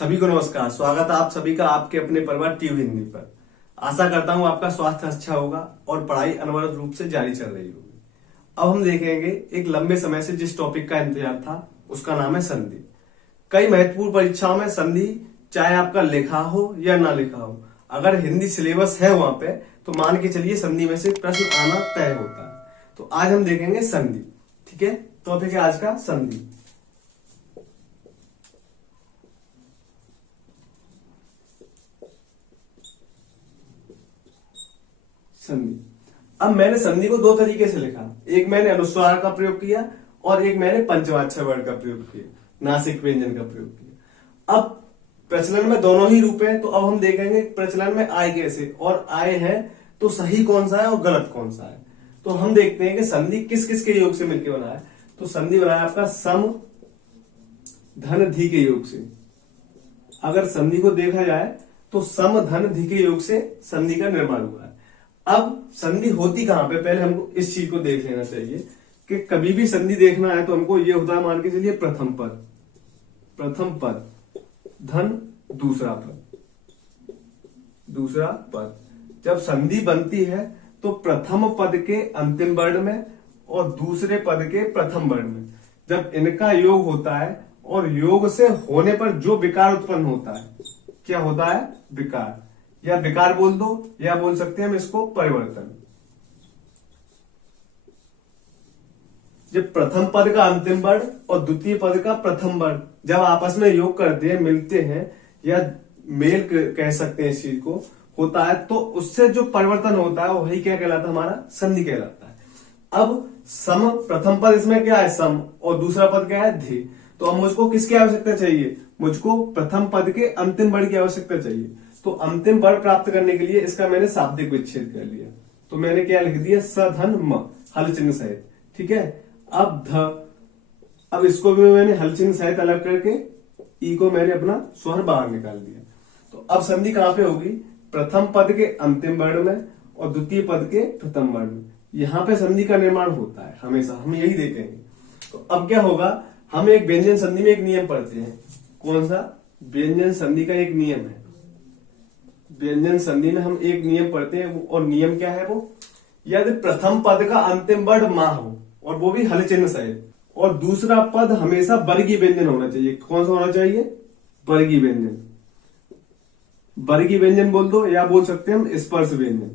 सभी को नमस्कार। स्वागत है आप सभी का आपके अपने परिवार ट्यूब हिंदी पर। आशा करता हूं आपका स्वास्थ्य अच्छा होगा और पढ़ाई अनवरत रूप से जारी चल रही होगी। अब हम देखेंगे एक लंबे समय से जिस टॉपिक का इंतजार था, उसका नाम है संधि। कई महत्वपूर्ण परीक्षाओं में संधि, चाहे आपका लिखा हो या ना लिखा हो, अगर हिंदी सिलेबस है वहां पे तो मान के चलिए संधि में से प्रश्न आना तय होता है। तो आज हम देखेंगे संधि। ठीक है, टॉपिक है आज का संधि। संधि। अब मैंने संधि को दो तरीके से लिखा, एक मैंने अनुस्वार का प्रयोग किया और एक मैंने पंचवाक्षर वर्ण का प्रयोग किया, नासिक व्यंजन का प्रयोग किया। अब प्रचलन में दोनों ही रूप हैं, तो अब हम देखेंगे प्रचलन में आए कैसे, और आए हैं तो सही कौन सा है और गलत कौन सा है। तो हम देखते हैं कि संधि किस किस के योग से मिलकर बना है। तो संधि बना है आपका सम धन धी के योग से। अगर संधि को देखा जाए तो सम धन धी के योग से संधि का निर्माण हुआ है। अब संधि होती कहां पे, पहले हमको इस चीज को देख लेना चाहिए कि कभी भी संधि देखना है तो हमको ये होता है, मान के चलिए प्रथम पद धन दूसरा पद। जब संधि बनती है तो प्रथम पद के अंतिम वर्ण में और दूसरे पद के प्रथम वर्ण में जब इनका योग होता है और योग से होने पर जो विकार उत्पन्न होता है, क्या होता है, विकार, या विकार बोल दो या बोल सकते हैं हम इसको परिवर्तन। जब प्रथम पद का अंतिम वर्ण और द्वितीय पद का प्रथम वर्ण जब आपस में योग करते हैं, मिलते हैं, या मेल कह सकते हैं इस चीज को, होता है, तो उससे जो परिवर्तन होता है वही क्या कहलाता है, हमारा संधि कहलाता है। अब सम, प्रथम पद इसमें क्या है सम, और दूसरा पद क्या है धी। तो अब मुझको किसकी आवश्यकता चाहिए, मुझको प्रथम पद के अंतिम वर्ण की आवश्यकता चाहिए। तो अंतिम वर्ण प्राप्त करने के लिए इसका मैंने शाब्दिक विच्छेद कर लिया। तो मैंने क्या लिख दिया, स धन म, हल चिन्ह सहित। ठीक है, अब ध, अब इसको भी मैंने हल चिन्ह सहित अलग करके ई को मैंने अपना स्वर बाहर निकाल दिया। तो अब संधि कहां पे होगी, प्रथम पद के अंतिम वर्ण में और द्वितीय पद के प्रथम वर्ण में। यहां पे संधि का निर्माण होता है हमेशा, हम यही देखेंगे। तो अब क्या होगा, हम एक व्यंजन संधि में एक नियम पढ़ते हैं। कौन सा, व्यंजन संधि का एक नियम है। व्यंजन संधि में हम एक नियम पढ़ते हैं, और नियम क्या है वो, यदि प्रथम पद का अंतिम वर्ण मा हो और वो भी हल चिन्ह सहित, और दूसरा पद हमेशा वर्गीय व्यंजन होना चाहिए। कौन सा होना चाहिए, वर्गीय व्यंजन। वर्गीय व्यंजन बोल दो या बोल सकते हैं हम स्पर्श व्यंजन।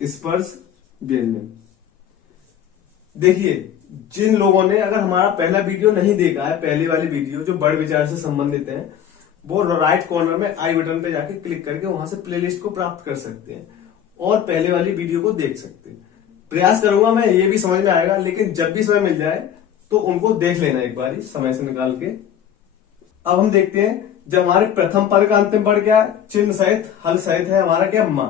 स्पर्श व्यंजन। देखिए, जिन लोगों ने अगर हमारा पहला वीडियो नहीं देखा है, पहली वाली वीडियो जो वर्ड विचार से संबंधित है, वो राइट कॉर्नर में आई बटन पे जाके क्लिक करके वहां से प्लेलिस्ट को प्राप्त कर सकते हैं और पहले वाली वीडियो को देख सकते हैं। प्रयास करूंगा मैं, ये भी समझ में आएगा, लेकिन जब भी समय मिल जाए तो उनको देख लेना एक बार समय से निकाल के। अब हम देखते हैं, जब हमारे प्रथम पद का अंतिम पद क्या है, चिन्ह सहित हल सहित है हमारा क्या, मां,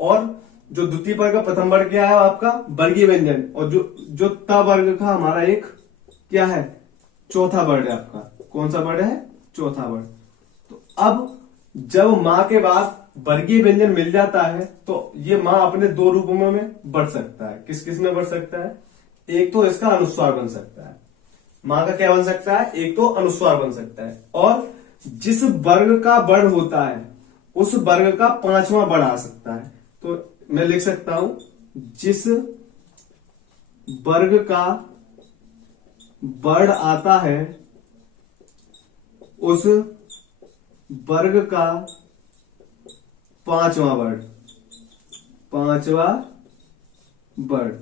और जो द्वितीय पद का प्रथम वर्ग क्या है आपका, वर्गीय व्यंजन, और जो त वर्ग का हमारा एक क्या है, चौथा वर्ग है आपका। कौन सा वर्ग है, चौथा वर्ग। तो अब जब मां के बाद वर्गीय व्यंजन मिल जाता है तो ये मां अपने दो रूपों में बढ़ सकता है। किस किस में बढ़ सकता है, एक तो इसका अनुस्वार बन सकता है, मां का क्या बन सकता है, एक तो अनुस्वार बन सकता है, और जिस वर्ग का वर्ण होता है उस वर्ग का पांचवा वर्ण आ सकता है। तो मैं लिख सकता हूं, जिस वर्ग का वर्ण आता है उस वर्ग का पांचवा वर्ण,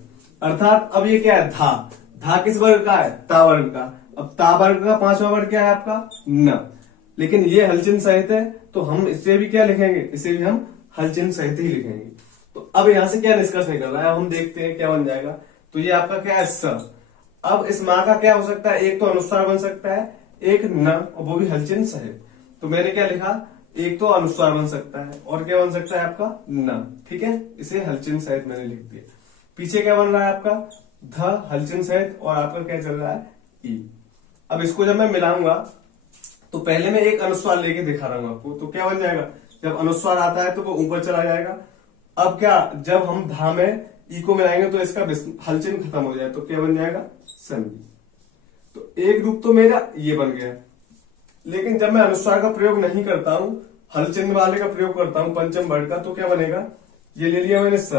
अर्थात अब ये क्या है, धा किस वर्ग का है, ता वर्ग का। अब ता वर्ग का पांचवा वर्ण क्या है आपका, न, लेकिन ये हलचिन्ह सहित है तो हम इससे भी क्या लिखेंगे, इसे भी हम हलचिन्ह सहित ही लिखेंगे। तो अब यहां से क्या निष्कर्ष निकल रहा है, हम देखते हैं क्या बन जाएगा। तो ये आपका क्या है, स। अब इस मां का क्या हो सकता है, एक तो अनुस्वार बन सकता है, एक न, और वो भी हलचिन्ह सहित। तो मैंने क्या लिखा, एक तो अनुस्वार बन सकता है और क्या बन सकता है आपका, न। ठीक है, इसे हलचिन्ह सहित मैंने लिख दिया। पीछे क्या बन रहा है आपका, ध हलचिन्ह सहित, और आपका क्या चल रहा है, ई। अब इसको जब मैं मिलाऊंगा तो पहले मैं एक अनुस्वार लेके दिखा रहा हूं आपको। तो क्या बन जाएगा, जब अनुस्वार आता है तो वो ऊपर चला जाएगा। अब क्या, जब हम धा में ई को मिलाएंगे तो इसका हलचिन्ह खत्म हो जाए, तो क्या बन जाएगा, संधि। तो एक रूप तो मेरा ये बन गया, लेकिन जब मैं अनुस्वार का प्रयोग नहीं करता हूं, हल चिन्ह वाले का प्रयोग करता हूं पंचम वर्ड का, तो क्या बनेगा, ये ले लिया मैंने स।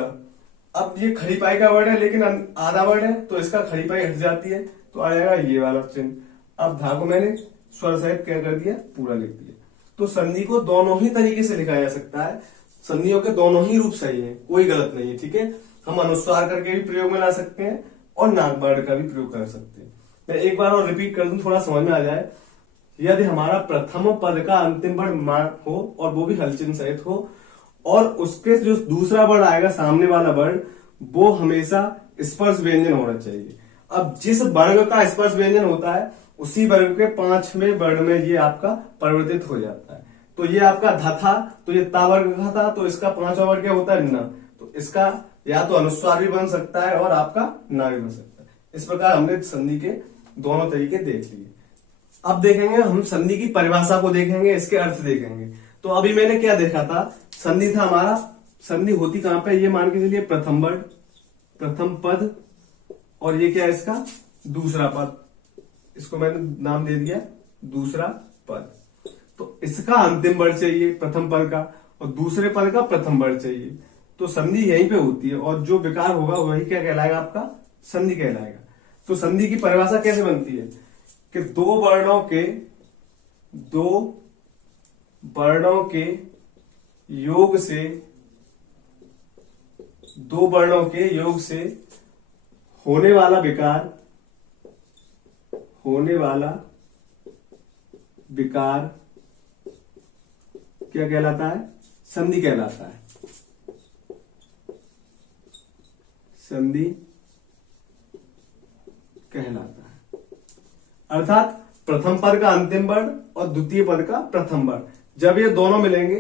अब ये खड़ी पाई का वर्ड है लेकिन आधा वर्ड है, तो इसका खड़ी पाई हट जाती है, तो आ जाएगा ये वाला चिन्ह। अब धा को मैंने स्वर सहित क्या कर दिया, पूरा लिख दिया। तो संधि को दोनों ही तरीके से लिखा जा सकता है, संधियों के दोनों ही रूप सही है, कोई गलत नहीं है, ठीक है। हम अनुस्वार करके भी प्रयोग में ला सकते हैं और नाक वर्ड का भी प्रयोग कर सकते हैं। मैं एक बार और रिपीट कर दूं, थोड़ा समझ में आ जाए। यदि हमारा प्रथम पद का अंतिम वर्ण मां हो और वो भी हलचिन्ह सहित हो, और उसके जो दूसरा वर्ण आएगा सामने वाला वर्ण, वो हमेशा स्पर्श व्यंजन होना चाहिए। अब जिस वर्ग का स्पर्श व्यंजन होता है उसी वर्ग के 5वें वर्ण में ये आपका परिवर्तित हो जाता है। तो ये आपका ध था, तो ये ता वर्ग का था, तो इसका 5वां वर्ग क्या होता है, न। तो इसका या तो अनुस्वार भी बन सकता है और आपका ना भी बन सकता है। इस प्रकार हमने संधि के दोनों तरीके देख लिए। अब देखेंगे हम संधि की परिभाषा को देखेंगे, इसके अर्थ देखेंगे। तो अभी मैंने क्या देखा था, संधि था हमारा, संधि होती कहां पे, ये मान के चलिए प्रथम वर्ड, प्रथम पद, और ये क्या है इसका दूसरा पद, इसको मैंने नाम दे दिया दूसरा पद। तो इसका अंतिम वर्ड चाहिए प्रथम पद का, और दूसरे पद का प्रथम वर्ड चाहिए। तो संधि यहीं पे होती है, और जो विकार होगा वही क्या कहलाएगा, आपका संधि कहलाएगा। तो संधि की परिभाषा कैसे बनती है कि दो वर्णों के योग से, दो वर्णों के योग से होने वाला विकार क्या कहलाता है, संधि कहलाता है। संधि कहलाता है। अर्थात प्रथम पद का अंतिम वर्ण और द्वितीय पद का प्रथम वर्ण, जब ये दोनों मिलेंगे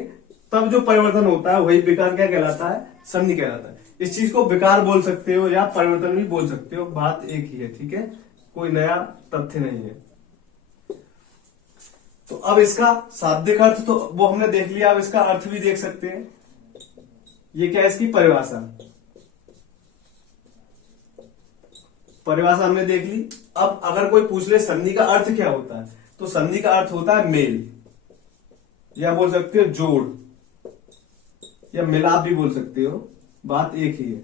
तब जो परिवर्तन होता है वही विकार क्या कहलाता है, संधि कहलाता है। इस चीज को विकार बोल सकते हो या परिवर्तन भी बोल सकते हो, बात एक ही है, ठीक है, कोई नया तथ्य नहीं है। तो अब इसका शाब्दिक अर्थ तो वो हमने देख लिया, अब इसका अर्थ भी देख सकते हैं। ये क्या है, इसकी परिभाषा हमने देख ली। अब अगर कोई पूछ ले संधि का अर्थ क्या होता है, तो संधि का अर्थ होता है मेल, या बोल सकते हो जोड़, या मिलाप भी बोल सकते हो, बात एक ही है।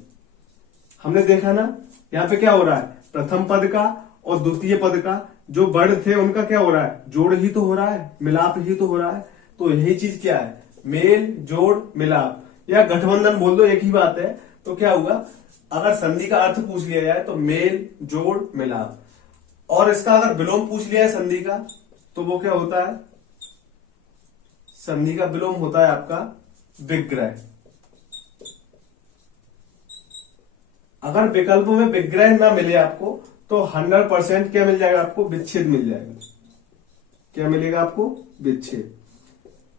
हमने देखा ना यहाँ पे क्या हो रहा है, प्रथम पद का और द्वितीय पद का जो वर्ण थे उनका क्या हो रहा है, जोड़ ही तो हो रहा है, मिलाप ही तो हो रहा है। तो यही चीज क्या है, मेल जोड़ मिलाप, या गठबंधन बोल दो, एक ही बात है। तो क्या हुआ, अगर संधि का अर्थ पूछ लिया जाए तो मेल जोड़ मिलाप, और इसका अगर विलोम पूछ लिया है संधि का, तो वो क्या होता है, संधि का विलोम होता है आपका विग्रह। अगर विकल्प में विग्रह ना मिले आपको तो 100% क्या मिल जाएगा आपको, विच्छेद मिल जाएगा। क्या मिलेगा आपको, विच्छेद।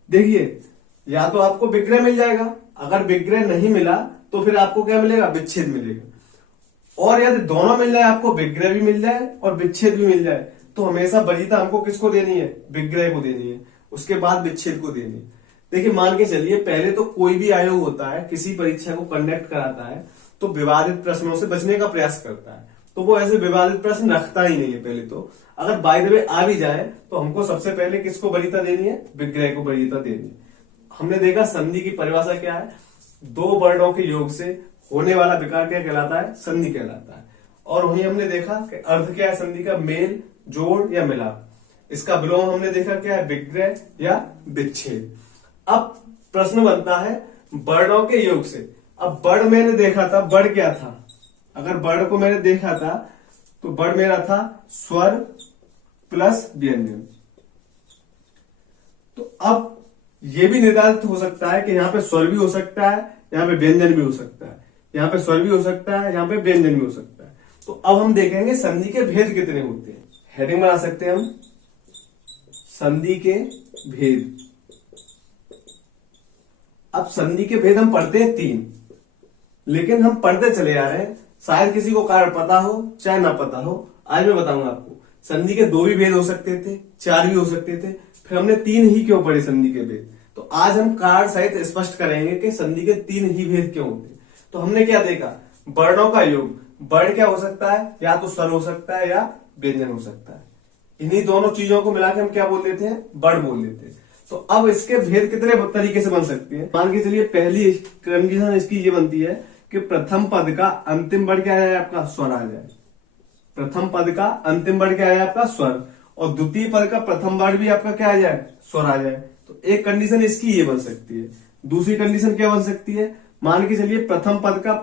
देखिए, या तो आपको विग्रह मिल जाएगा, अगर विग्रह नहीं मिला तो फिर आपको क्या मिलेगा, विच्छेद मिलेगा। और यदि दोनों मिल जाए, आपको विग्रह भी मिल जाए और विच्छेद भी मिल जाए, तो हमेशा वरीयता हमको किसको देनी है, विग्रह को देनी है, उसके बाद विच्छेद को देनी है। देखिए, मान के चलिए पहले तो कोई भी आयोग होता है किसी परीक्षा को कंडक्ट कराता है तो विवादित प्रश्नों से बचने का प्रयास करता है, तो वो ऐसे विवादित प्रश्न रखता ही नहीं है। पहले तो अगर बाय द वे आ भी जाए तो हमको सबसे पहले किसको वरीयता देनी है, विग्रह को वरीयता देनी है। हमने देखा संधि की परिभाषा क्या है, दो वर्णों के योग से होने वाला विकार क्या कहलाता है, संधि कहलाता है। और वहीं हमने देखा कि अर्थ क्या है संधि का, मेल जोड़ या मिलाप। इसका विलोम हमने देखा क्या है, विग्रह या विच्छेद। अब प्रश्न बनता है वर्णों के योग से। अब वर्ण मैंने देखा था, वर्ण क्या था, अगर वर्ण को मैंने देखा था तो वर्ण मेरा था स्वर प्लस व्यंजन। तो अब ये भी निर्धारित हो सकता है कि यहाँ पे स्वर भी हो सकता है, यहाँ पे व्यंजन भी हो सकता है, यहाँ पे स्वर भी हो सकता है, यहाँ पे व्यंजन भी हो सकता है। तो अब हम देखेंगे संधि के भेद कितने होते हैं। हेडिंग बना सकते हैं हम, संधि के भेद। अब संधि के भेद हम पढ़ते हैं 3, लेकिन हम पढ़ते चले आ रहे हैं, शायद किसी को कारण पता हो चाहे ना पता हो। आज मैं बताऊंगा आपको, संधि के 2 भी भेद हो सकते थे, 4 भी हो सकते थे, फिर हमने 3 ही क्यों पढ़े संधि के भेद। तो आज हम कारण सहित स्पष्ट करेंगे कि संधि के 3 ही भेद क्यों होते हैं। तो हमने क्या देखा, वर्णों का योग, वर्ण क्या हो सकता है, या तो स्वर हो सकता है या व्यंजन हो सकता है। इन्हीं दोनों चीजों को मिला के हम क्या बोल देते हैं, वर्ड बोल देते हैं। तो अब इसके भेद कितने तरीके से बन सकते हैं। मान के चलिए पहली कंडीशन इसकी ये बनती है कि प्रथम पद का अंतिम वर्ड क्या है आपका, स्वर आ जाए। प्रथम पद का अंतिम वर्ड क्या है आपका, स्वर, और द्वितीय पद का प्रथम वर्ड भी आपका क्या आ जाए, स्वर आ जाए। तो एक कंडीशन इसकी ये बन सकती है। दूसरी कंडीशन क्या बन सकती है, मान के चलिए प्रथम पद का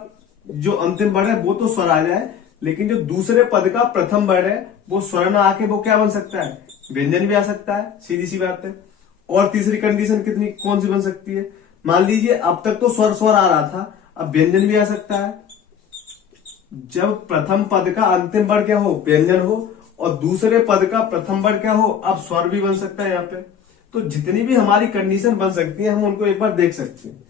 जो अंतिम वर्ड है वो तो स्वर आ जाए, लेकिन जो दूसरे पद का प्रथम वर्ड है वो स्वर ना आके वो क्या बन सकता है, व्यंजन भी आ सकता है, सीधी सी बात है। और तीसरी कंडीशन कितनी, कौन सी बन सकती है, मान लीजिए अब तक तो स्वर स्वर आ रहा था, अब व्यंजन भी आ सकता है। जब प्रथम पद का अंतिम वर्ड क्या हो, व्यंजन हो, और दूसरे पद का प्रथम वर्ड क्या हो, अब स्वर भी बन सकता है यहाँ पे। तो जितनी भी हमारी कंडीशन बन सकती है हम उनको एक बार देख सकते हैं।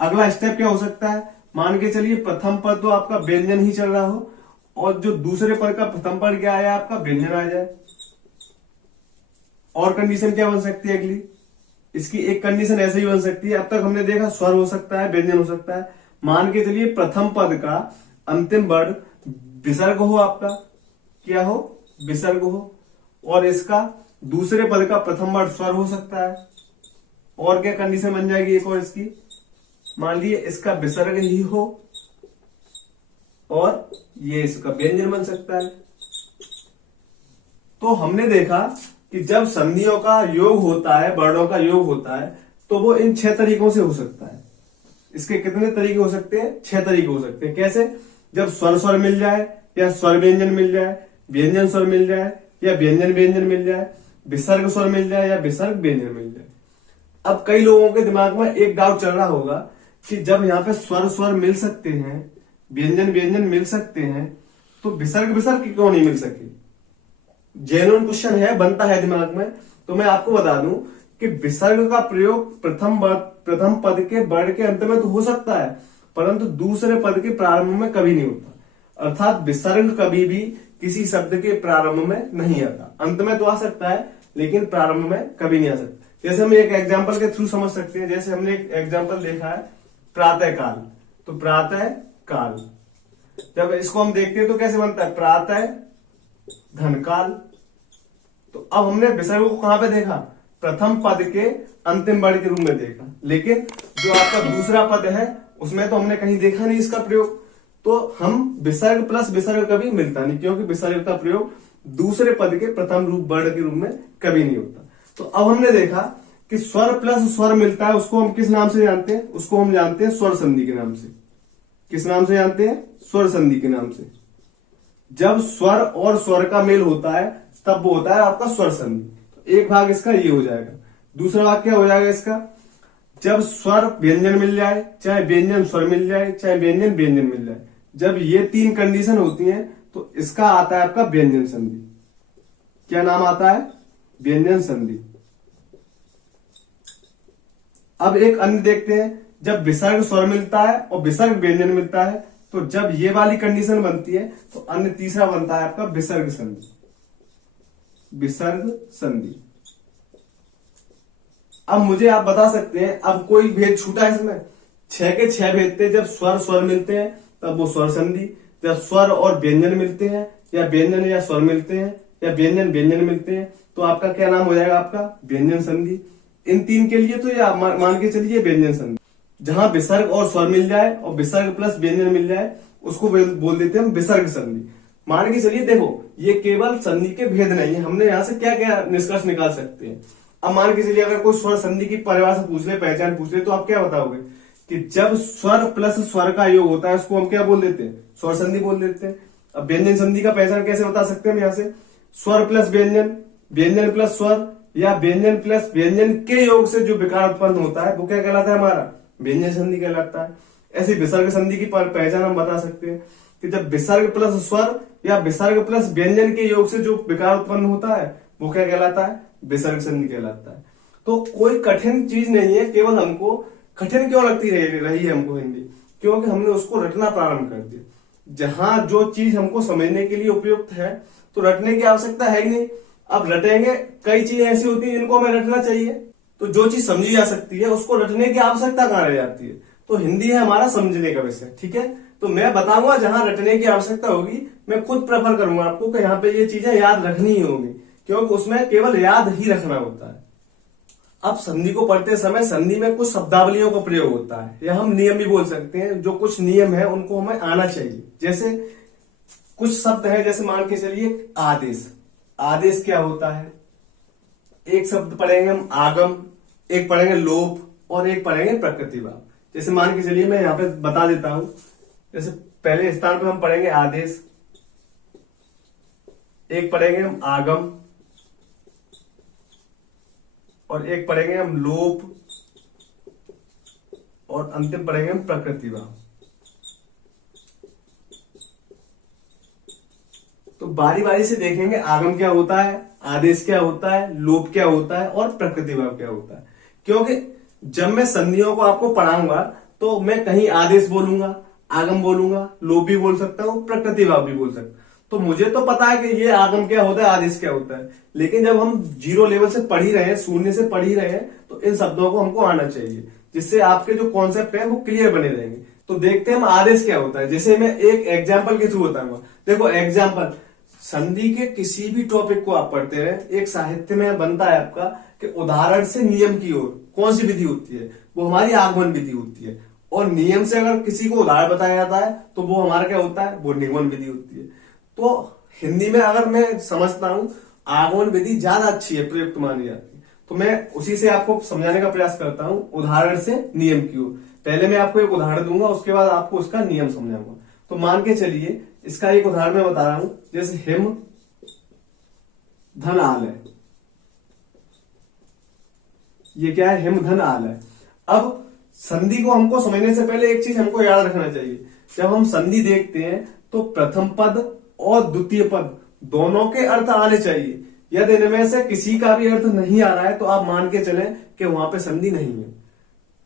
अगला स्टेप क्या हो सकता है, मान के चलिए प्रथम पद तो आपका व्यंजन ही चल रहा हो, और जो दूसरे पद का प्रथम पद क्या आया आपका, व्यंजन आ जाए। और कंडीशन क्या बन सकती है अगली, इसकी एक कंडीशन ऐसे ही बन सकती है। अब तक हमने देखा स्वर हो सकता है, व्यंजन हो सकता है। मान के चलिए प्रथम पद का अंतिम वर्ड विसर्ग हो आपका, क्या हो, विसर्ग हो, और इसका दूसरे पद का प्रथम वर्ड स्वर हो सकता है। और क्या कंडीशन बन जाएगी एक और इसकी, मान लीजिए इसका विसर्ग ही हो और ये इसका व्यंजन बन सकता है। तो हमने देखा कि जब संधियों का योग होता है, वर्णों का योग होता है, तो वो इन 6 तरीकों से हो सकता है। इसके कितने तरीके हो सकते हैं, 6 तरीके हो सकते हैं। कैसे, जब स्वर स्वर मिल जाए, या स्वर व्यंजन मिल जाए, व्यंजन स्वर मिल जाए, या व्यंजन व्यंजन मिल जाए, विसर्ग स्वर मिल जाए, या विसर्ग व्यंजन मिल जाए। अब कई लोगों के दिमाग में एक डाउट चल रहा होगा कि जब यहाँ पे स्वर स्वर मिल सकते हैं, व्यंजन व्यंजन मिल सकते हैं, तो विसर्ग विसर्ग क्यों नहीं मिल सके। जेन्युइन क्वेश्चन है, बनता है दिमाग में। तो मैं आपको बता दूं कि विसर्ग का प्रयोग प्रथम पद के वर्ड के अंत में तो हो सकता है, परंतु दूसरे पद के प्रारंभ में कभी नहीं होता। अर्थात विसर्ग कभी भी किसी शब्द के प्रारंभ में नहीं आता, अंत में तो आ सकता है लेकिन प्रारंभ में कभी नहीं आ सकता। जैसे हम एक एग्जाम्पल के थ्रू समझ सकते हैं। जैसे हमने एक एग्जाम्पल देखा है प्रातः काल, तो प्रातः काल जब इसको हम देखते हैं तो कैसे बनता है, प्रातः धनकाल। तो अब हमने विसर्ग को कहां पे देखा, प्रथम पद के अंतिम वर्ड के रूप में देखा, लेकिन जो आपका दूसरा पद है उसमें तो हमने कहीं देखा नहीं इसका प्रयोग। तो हम विसर्ग प्लस विसर्ग कभी मिलता नहीं, क्योंकि विसर्ग का प्रयोग दूसरे पद के प्रथम रूप वर्ड के रूप में कभी नहीं होता। तो अब हमने देखा कि स्वर प्लस स्वर मिलता है, उसको हम किस नाम से जानते हैं, उसको हम जानते हैं स्वर संधि के नाम से। किस नाम से जानते हैं, स्वर संधि के नाम से। जब स्वर और स्वर का मेल होता है तब वो होता है आपका स्वर संधि। तो एक भाग इसका ये हो जाएगा। दूसरा भाग क्या हो जाएगा इसका, जब स्वर व्यंजन मिल जाए, चाहे व्यंजन स्वर मिल जाए, चाहे व्यंजन व्यंजन मिल जाए, जब ये 3 कंडीशन होती हैं तो इसका आता है आपका व्यंजन संधि। क्या नाम आता है, व्यंजन संधि। अब एक अन्य देखते हैं, जब विसर्ग स्वर मिलता है और विसर्ग व्यंजन मिलता है, तो जब ये वाली कंडीशन बनती है तो अन्य तीसरा बनता है आपका विसर्ग संधि। विसर्ग संधि। अब मुझे आप बता सकते हैं, अब कोई भेद छूटा है इसमें, 6 के 6 भेद थे। जब स्वर स्वर मिलते हैं तब वो स्वर संधि, जब स्वर और व्यंजन मिलते हैं, या व्यंजन या स्वर मिलते हैं, या व्यंजन व्यंजन मिलते हैं, तो आपका क्या नाम हो जाएगा, आपका व्यंजन संधि। इन 3 के लिए तो या मान के चलिए व्यंजन संधि। जहां विसर्ग और स्वर मिल जाए और विसर्ग प्लस व्यंजन मिल जाए उसको बोल देते हैं हम विसर्ग संधि। मान के चलिए देखो, ये केवल संधि के भेद नहीं है, हमने यहाँ से क्या क्या निष्कर्ष निकाल सकते हैं। अब मान के चलिए अगर कोई स्वर संधि की परिभाषा पूछ ले, पहचान पूछ ले, तो आप क्या बताओगे कि जब स्वर प्लस स्वर का योग होता है उसको हम क्या बोल देते हैं, स्वर संधि बोल देते हैं। अब व्यंजन संधि का पहचान कैसे बता सकते हैं हम यहाँ से, स्वर प्लस व्यंजन, व्यंजन प्लस स्वर, या व्यंजन प्लस व्यंजन के योग से जो विकार उत्पन्न होता है वो क्या कहलाता है, हमारा व्यंजन संधि कहलाता है। ऐसे विसर्ग संधि की पहचान हम बता सकते हैं कि जब विसर्ग प्लस स्वर या विसर्ग प्लस व्यंजन के योग से जो विकार उत्पन्न होता है वो क्या कहलाता है, विसर्ग संधि कहलाता है। तो कोई कठिन चीज नहीं है, केवल हमको कठिन क्यों लगती रही है हमको हिंदी, क्योंकि हमने उसको रटना प्रारंभ कर दिया। जहां जो चीज हमको समझने के लिए उपयुक्त है तो रटने की आवश्यकता है ही नहीं। अब रटेंगे, कई चीजें ऐसी होती है जिनको हमें रटना चाहिए, तो जो चीज समझी जा सकती है उसको रटने की आवश्यकता कहां रह जाती है। तो हिंदी है हमारा समझने का विषय, ठीक है। तो मैं बताऊंगा जहां रटने की आवश्यकता होगी, मैं खुद प्रेफर करूंगा आपको कि यहाँ पे ये चीजें याद रखनी ही होगी, क्योंकि उसमें केवल याद ही रखना होता है। अब संधि को पढ़ते समय संधि में कुछ शब्दावलियों का प्रयोग होता है, या हम नियम भी बोल सकते हैं। जो कुछ नियम है उनको हमें आना चाहिए। जैसे कुछ शब्द है, जैसे मान के चलिए आदेश। आदेश क्या होता है? एक शब्द पढ़ेंगे हम आगम, एक पढ़ेंगे लोप, और एक पढ़ेंगे प्रकृतिभाव। जैसे मान के चलिए मैं यहाँ पे बता देता हूं। जैसे पहले स्थान पे हम पढ़ेंगे आदेश, एक पढ़ेंगे हम आगम, और एक पढ़ेंगे हम लोप, और अंतिम पढ़ेंगे हम प्रकृतिभाव। तो बारी बारी से देखेंगे आगम क्या होता है, आदेश क्या होता है, लोप क्या होता है, और प्रकृतिभाव क्या होता है। क्योंकि जब मैं संधियों को आपको पढ़ाऊंगा तो मैं कहीं आदेश बोलूंगा, आगम बोलूंगा, लोप भी बोल सकता हूं, प्रकृतिभाव भी बोल सकता हूं। तो मुझे तो पता है कि ये आगम क्या होता है, आदेश क्या होता है, लेकिन जब हम जीरो लेवल से पढ़ ही रहे हैं, शून्य से पढ़ ही रहे हैं, तो इन शब्दों को हमको आना चाहिए, जिससे आपके जो कॉन्सेप्ट है वो क्लियर बने रहेंगे। तो देखते हैं हम आदेश क्या होता है। जैसे मैं एक एग्जाम्पल के थ्रू बताऊंगा। देखो एग्जाम्पल, संधि के किसी भी टॉपिक को आप पढ़ते रहे, एक साहित्य में बनता है आपका कि उदाहरण से नियम की ओर कौन सी विधि होती है, वो हमारी आगमन विधि होती है। और नियम से अगर किसी को उदाहरण बताया जाता है तो वो हमारा क्या होता है, वो निगमन विधि होती है। तो हिंदी में अगर मैं समझता हूं आगमन विधि ज्यादा अच्छी है, प्रयुक्त मानी जाती है, तो मैं उसी से आपको समझाने का प्रयास करता हूं, उदाहरण से नियम की ओर। पहले मैं आपको एक उदाहरण दूंगा, उसके बाद आपको उसका नियम समझाऊंगा। तो मान के चलिए इसका एक उदाहरण मैं बता रहा हूं। जैसे हिम धन आलय, ये क्या है, हिम धन आलय। अब संधि को हमको समझने से पहले एक चीज हमको याद रखना चाहिए। जब हम संधि देखते हैं तो प्रथम पद और द्वितीय पद दोनों के अर्थ आने चाहिए। यदि इनमें से किसी का भी अर्थ नहीं आ रहा है तो आप मान के चलें कि वहां पे संधि नहीं है।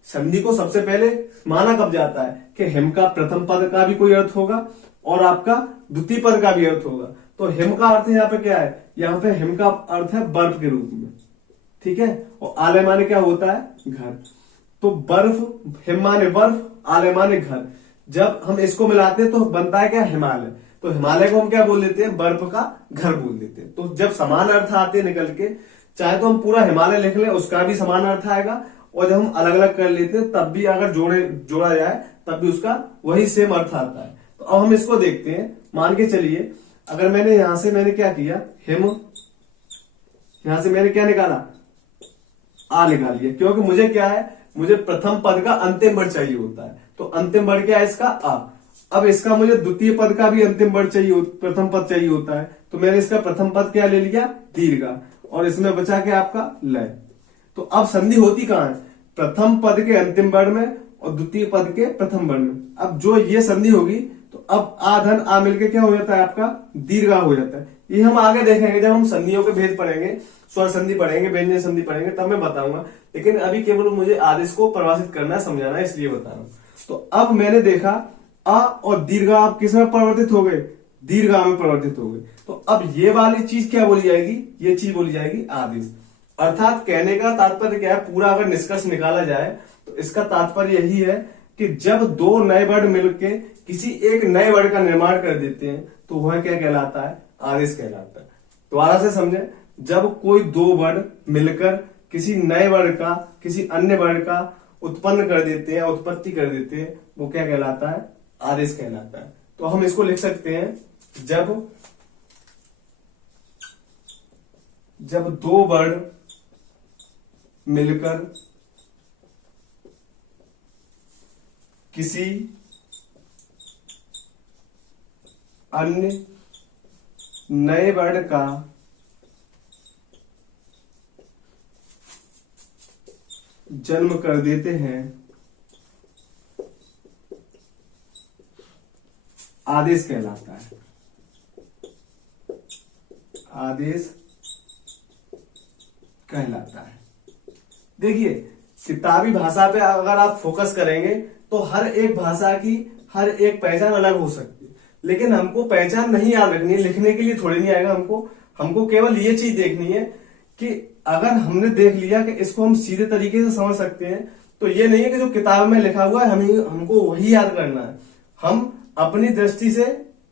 संधि को सबसे पहले माना कब जाता है कि हिम का प्रथम पद का भी कोई अर्थ होगा और आपका द्वितीय पद का भी अर्थ होगा। तो हिम का अर्थ यहाँ पे क्या है, यहाँ पे हिम का अर्थ है बर्फ के रूप में, ठीक है। और आलय माने क्या होता है, घर। तो बर्फ, हिम माने बर्फ, आलय माने घर। जब हम इसको मिलाते हैं तो बनता है क्या, हिमालय। तो हिमालय को हम क्या बोल देते हैं, बर्फ का घर बोल देते हैं। तो जब समान अर्थ आते हैं निकल के, चाहे तो हम पूरा हिमालय लिख लें उसका भी समान अर्थ आएगा, और जब हम अलग अलग कर लेते हैं तब भी अगर जोड़ा जाए तब भी उसका वही सेम अर्थ आता है। तो अब हम इसको देखते हैं। मान के चलिए अगर मैंने यहां से मैंने क्या किया, हिम, यहां से मैंने क्या निकाला, आ निकाल लिया, क्योंकि मुझे क्या है, मुझे प्रथम पद का अंतिम वर्ड चाहिए होता है। तो अंतिम वर्ड क्या है इसका, आ। अब इसका मुझे द्वितीय पद का भी अंतिम वर्ड चाहिए, प्रथम पद चाहिए होता है। तो मैंने इसका प्रथम पद क्या ले लिया, दीर्घ, और इसमें बचा क्या आपका लय। तो अब संधि होती कहां है, प्रथम पद के अंतिम वर्ण में और द्वितीय पद के प्रथम वर्ण में। अब जो ये संधि होगी तो अब आ धन आ मिलके क्या हो जाता है आपका, दीर्घ हो जाता है। ये हम आगे देखेंगे जब हम संधियों के भेद पढ़ेंगे, स्वर संधि पढ़ेंगे, व्यंजन संधि पढ़ेंगे, तब मैं बताऊंगा। लेकिन अभी केवल मुझे आदेश को परिभाषित करना है, समझाना है, इसलिए बता रहा हूं। तो अब मैंने देखा आ और दीर्घ आप किस में परिवर्तित हो गए, दीर्घ में परिवर्तित हो गए। तो अब ये वाली चीज क्या बोली जाएगी, ये चीज बोली जाएगी आदेश। अर्थात कहने का तात्पर्य क्या है, पूरा अगर निष्कर्ष निकाला जाए तो इसका तात्पर्य यही है कि जब दो नए वर्ड मिलके किसी एक नए वर्ड का निर्माण कर देते हैं तो वह क्या कहलाता है, आदेश कहलाता है। दोबारा से समझे, जब कोई दो वर्ड मिलकर किसी नए वर्ड का किसी अन्य वर्ड का उत्पन्न कर देते हैं, उत्पत्ति कर देते हैं, वो क्या कहलाता है, आदेश कहलाता है। तो हम इसको लिख सकते हैं, जब दो वर्ड मिलकर किसी अन्य नए वर्ड का जन्म कर देते हैं, आदेश कहलाता है। आदेश कहलाता है। देखिए, किताबी भाषा पे अगर आप फोकस करेंगे तो हर एक भाषा की हर एक पहचान अलग हो सकती है, लेकिन हमको पहचान नहीं याद रखनी है, लिखने के लिए थोड़ी नहीं आएगा। हमको केवल ये चीज देखनी है कि अगर हमने देख लिया कि इसको हम सीधे तरीके से समझ सकते हैं, तो ये नहीं है कि जो किताब में लिखा हुआ है हमको वही याद करना है। हम अपनी दृष्टि से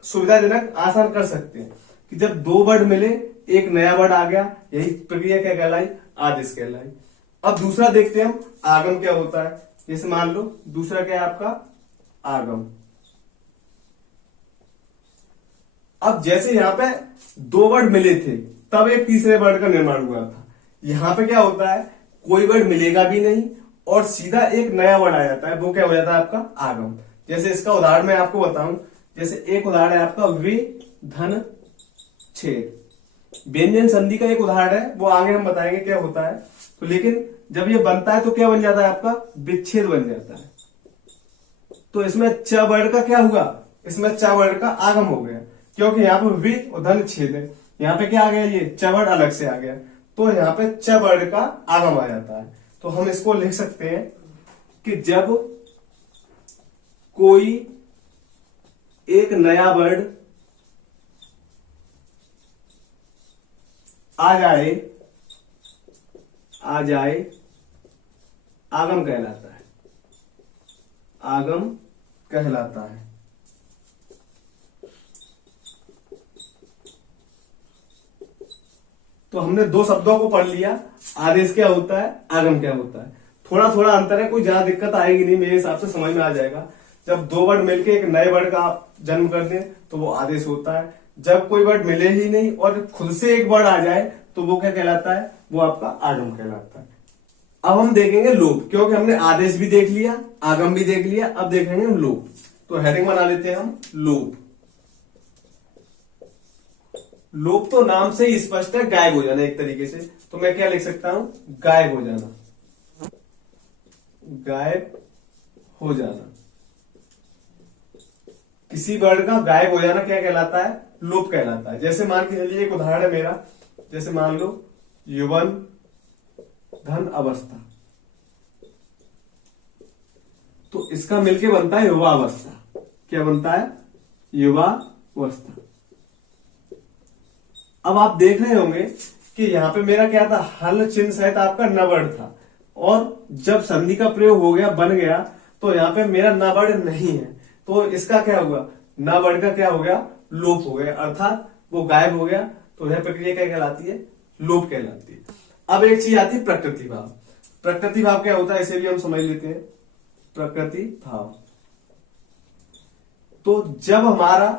सुविधाजनक आसान कर सकते हैं कि जब दो वर्ड मिले एक नया वर्ड आ गया, यही प्रक्रिया क्या कहलाई, आदेश कहलाई। अब दूसरा देखते हैं हम, आगम क्या होता है। जैसे मान लो दूसरा क्या है आपका, आगम। अब जैसे यहाँ पे दो वर्ड मिले थे, तब एक तीसरे वर्ड का निर्माण हुआ था। यहाँ पे क्या होता है, कोई वर्ड मिलेगा भी नहीं और सीधा एक नया वर्ड आ जाता है, वो क्या हो जाता है आपका, आगम। जैसे इसका उदाहरण मैं आपको बताऊं, जैसे एक उदाहरण है आपका वे धन छेद। व्यंजन संधि का एक उदाहरण है, वो आगे हम बताएंगे क्या होता है। तो लेकिन जब ये बनता है तो क्या बन जाता है आपका, विच्छेद बन जाता है। तो इसमें च वर्ड का क्या हुआ, इसमें च वर्ड का आगम हो गया, क्योंकि यहाँ पे वि और धन छेद है। यहाँ पे क्या आ गया, ये च वर्ड अलग से आ गया, तो यहाँ पे च वर्ड का आगम आ जाता है। तो हम इसको लिख सकते हैं कि जब कोई एक नया वर्ड आ जाए आगम कहलाता है, आगम कहलाता है। तो हमने दो शब्दों को पढ़ लिया, आदेश क्या होता है, आगम क्या होता है। थोड़ा थोड़ा अंतर है, कोई ज्यादा दिक्कत आएगी नहीं, मेरे हिसाब से समझ में आ जाएगा। जब दो वर्ड मिलके एक नए वर्ड का जन्म कर दें तो वो आदेश होता है। जब कोई वर्ड मिले ही नहीं और खुद से एक वर्ड आ जाए तो वो क्या कहलाता है, वो आपका आगम कहलाता है। अब हम देखेंगे लोप, क्योंकि हमने आदेश भी देख लिया, आगम भी देख लिया, अब देखेंगे हम लोप। तो हेडिंग बना लेते हैं हम, लोप। लोप तो नाम से ही स्पष्ट है, गायब हो जाना एक तरीके से। तो मैं क्या लिख सकता हूं, गायब हो जाना, गायब हो जाना। किसी वर्ड का गायब हो जाना क्या कहलाता है, लोप कहलाता है। जैसे मान के चलिए एक उदाहरण है मेरा, जैसे मान लो यौवन धन अवस्था, तो इसका मिलके बनता है युवावस्था। क्या बनता है, युवावस्था। अब आप देख रहे होंगे कि यहाँ पे मेरा क्या था, हल चिन्ह सहित आपका न वर्ड था, और जब संधि का प्रयोग हो गया, बन गया, तो यहाँ पे मेरा न वर्ड नहीं है, तो इसका क्या हुआ, न वर्ड का क्या हो गया, लोप हो गया, अर्थात वो गायब हो गया। तो यह प्रक्रिया क्या कहलाती है, लोप कहलाती है। अब एक चीज आती है प्रकृति भाव। प्रकृति भाव क्या होता है, इसे भी हम समझ लेते हैं। प्रकृति भाव, तो जब हमारा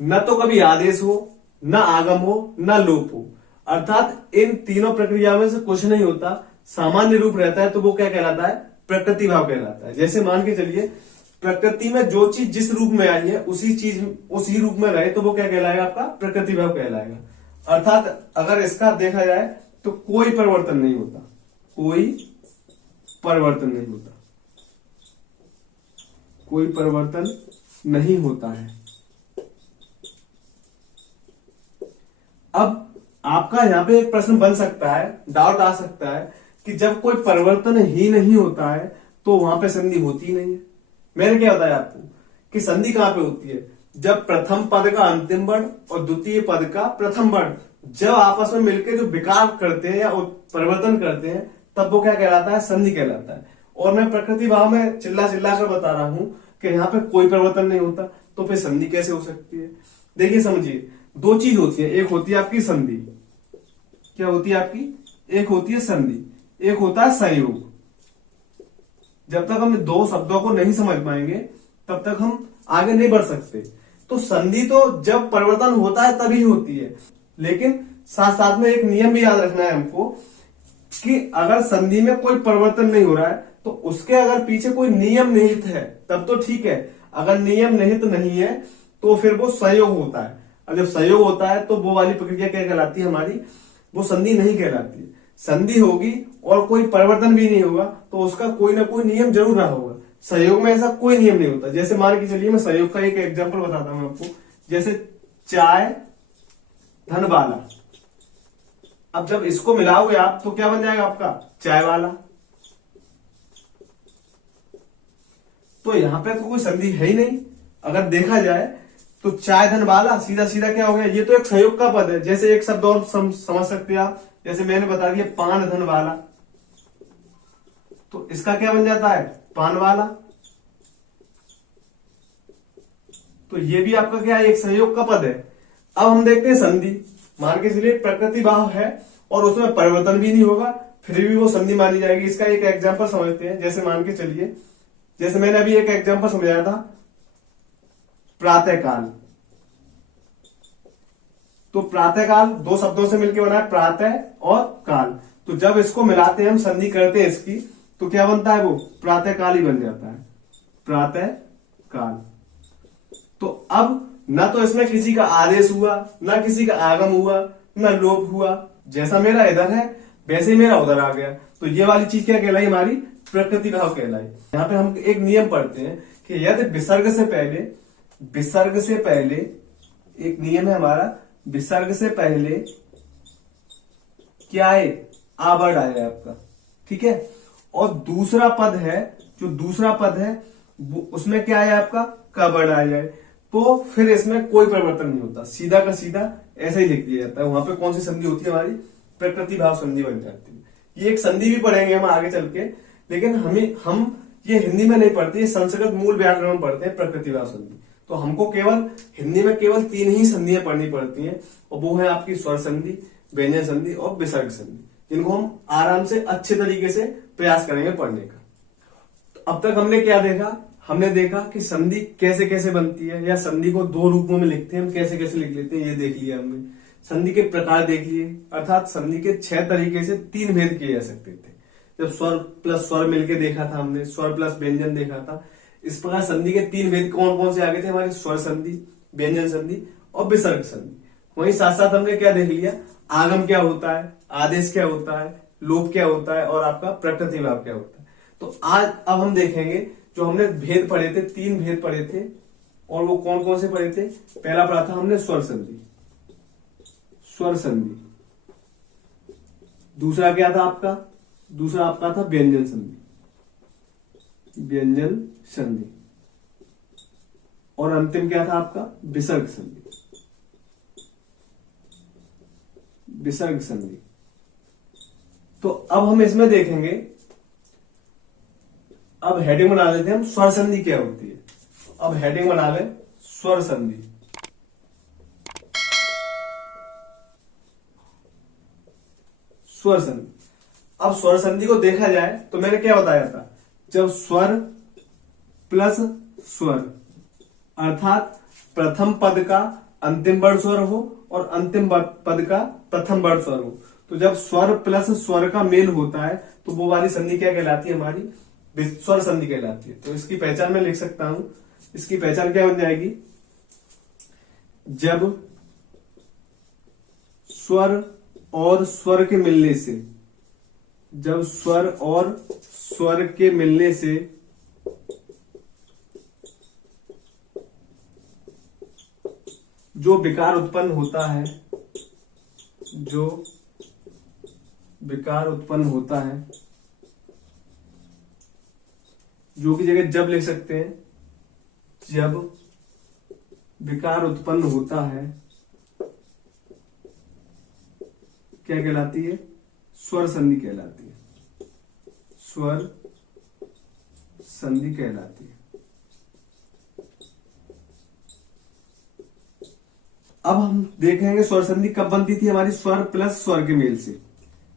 न तो कभी आदेश हो, न आगम हो, न लोप हो, अर्थात इन तीनों प्रक्रिया में से कुछ नहीं होता, सामान्य रूप रहता है, तो वो क्या कहलाता है, प्रकृति भाव कहलाता है। जैसे मान के चलिए प्रकृति में जो चीज जिस रूप में आई है उसी चीज उसी रूप में रहे, तो वो क्या कहलाएगा, आपका प्रकृति भाव कहलाएगा। अर्थात अगर इसका देखा जाए तो कोई परिवर्तन नहीं होता, कोई परिवर्तन नहीं होता, कोई परिवर्तन नहीं होता है। अब आपका यहाँ पे एक प्रश्न बन सकता है, डाउट आ सकता है कि जब कोई परिवर्तन ही नहीं होता है तो वहां पे संधि होती नहीं है। मैंने क्या बताया आपको कि संधि कहां पे होती है, जब प्रथम पद का अंतिम वर्ण और द्वितीय पद का प्रथम वर्ण जब आपस में मिलकर जो विकार करते हैं या परिवर्तन करते हैं, तब वो क्या कहलाता है, संधि कहलाता है। और मैं प्रकृति भाव में चिल्ला चिल्ला कर बता रहा हूं कि यहाँ पे कोई परिवर्तन नहीं होता, तो फिर संधि कैसे हो सकती है। देखिए समझिए, दो चीज होती है, एक होती है आपकी संधि, क्या होती है आपकी, एक होती है संधि, एक होता है संयोग। जब तक हम दो शब्दों को नहीं समझ पाएंगे तब तक हम आगे नहीं बढ़ सकते। तो संधि तो जब परिवर्तन होता है तभी होती है, लेकिन साथ साथ में एक नियम भी याद रखना है हमको कि अगर संधि में कोई परिवर्तन नहीं हो रहा है तो उसके अगर पीछे कोई नियम निहित है तब तो ठीक है, अगर नियम निहित नहीं है तो फिर वो संयोग होता है। और जब संयोग होता है तो वो वाली प्रक्रिया क्या कहलाती है हमारी, वो संधि नहीं कहलाती है। संधि होगी और कोई परिवर्तन भी नहीं होगा तो उसका कोई ना कोई नियम जरूर रहा होगा। संयोग में ऐसा कोई नियम नहीं होता। जैसे मान के चलिए मैं संयोग का एक एग्जांपल बताता हूं आपको, जैसे चाय धन वाला। अब जब इसको मिलाओगे आप तो क्या बन जाएगा आपका, चाय वाला। तो यहां पे तो कोई संधि है ही नहीं। अगर देखा जाए तो चाय धन वाला सीधा सीधा क्या हो गया, ये तो एक संयोग का पद है। जैसे एक शब्द और समझ सकते हैं आप, जैसे मैंने बता दिया पान धन वाला, तो इसका क्या बन जाता है, पान वाला। तो ये भी आपका क्या है, एक संयोग का पद है। अब हम देखते हैं संधि। मान के चलिए प्रकृति भाव है और उसमें परिवर्तन भी नहीं होगा, फिर भी वो संधि मानी जाएगी। इसका एक एग्जांपल समझते हैं। जैसे मान के चलिए, जैसे मैंने अभी एक एग्जांपल समझाया था, प्रातःकाल। तो प्रातःकाल दो शब्दों से मिलकर बना है, प्रातः और काल। तो जब इसको मिलाते हैं, हम संधि करते हैं इसकी, तो क्या बनता है, वो प्रातःकाल ही बन जाता है, प्रातःकाल। तो अब ना तो इसमें किसी का आदेश हुआ, ना किसी का आगम हुआ, ना लोप हुआ। जैसा मेरा इधर है वैसे ही मेरा उधर आ गया। तो ये वाली चीज क्या कहलाई, हमारी प्रकृति भाव कहलाई। यहाँ पे हम एक नियम पढ़ते हैं कि यदि विसर्ग से पहले एक नियम है हमारा, विसर्ग से पहले क्या है, आ वर्ड आया आपका, ठीक है। और दूसरा पद है, जो दूसरा पद है उसमें क्या है आपका, का वर्ड आ जाए, तो फिर इसमें कोई परिवर्तन नहीं होता, सीधा का सीधा ऐसे ही लिख दिया जाता है। वहां पे कौन सी संधि होती है, हमारी प्रकृति भाव संधि बन जाती है। ये एक संधि भी पढ़ेंगे हम आगे चल के, लेकिन हम ये हिंदी में नहीं पढ़ते, ये संस्कृत मूल व्याकरण में पढ़ते हैं प्रकृति भाव संधि। तो हमको केवल हिंदी में केवल 3 ही संधियां पढ़नी पड़ती हैं, और वो है आपकी स्वर संधि, व्यंजन संधि और विसर्ग संधि, जिनको हम आराम से अच्छे तरीके से प्रयास करेंगे पढ़ने का। तो अब तक हमने क्या देखा, हमने देखा कि संधि कैसे कैसे बनती है, या संधि को 2 रूपों में लिखते हैं, हम कैसे कैसे लिख लेते हैं ये देख लिया हमने। संधि के प्रकार देख लिए, अर्थात संधि के 6 तरीके से 3 भेद किए जा सकते थे। जब स्वर प्लस स्वर मिलके देखा था हमने, स्वर प्लस व्यंजन देखा था। इस प्रकार संधि के 3 भेद कौन कौन से आगे थे हमारे, स्वर संधि, व्यंजन संधि और विसर्ग संधि। वहीं साथ साथ हमने क्या देख लिया, आगम क्या होता है, आदेश क्या होता है, लोप क्या होता है और आपका प्रकृति भाव क्या होता है। तो आज अब हम देखेंगे जो हमने भेद पढ़े थे, 3 भेद पढ़े थे, और वो कौन कौन से पढ़े थे। पहला पढ़ा था हमने स्वर संधि, स्वर संधि। दूसरा क्या था आपका, दूसरा आपका था व्यंजन संधि, व्यंजन संधि। और अंतिम क्या था आपका, विसर्ग संधि, विसर्ग संधि। तो अब हम इसमें देखेंगे, अब हेडिंग बना लेते हैं हम, स्वर संधि क्या होती है। अब हेडिंग बना ले, स्वर संधि। स्वर संधि। अब स्वर संधि को देखा जाए तो मैंने क्या बताया था, जब स्वर प्लस स्वर, अर्थात प्रथम पद का अंतिम वर्ण स्वर हो और अंतिम पद का प्रथम वर्ण स्वर हो, तो जब स्वर प्लस स्वर का मेल होता है तो वो वाली संधि क्या कहलाती है, हमारी स्वर संधि कहलाती है। तो इसकी पहचान मैं लिख सकता हूं, इसकी पहचान क्या बन जाएगी, जब स्वर और स्वर के मिलने से, जब स्वर और स्वर के मिलने से जो विकार उत्पन्न होता है, जो विकार उत्पन्न होता है, जो की जगह जब लिख सकते हैं, जब विकार उत्पन्न होता है क्या कहलाती है, स्वर संधि कहलाती है, स्वर संधि कहलाती है। अब हम देखेंगे स्वर संधि कब बनती थी हमारी, स्वर प्लस स्वर के मेल से।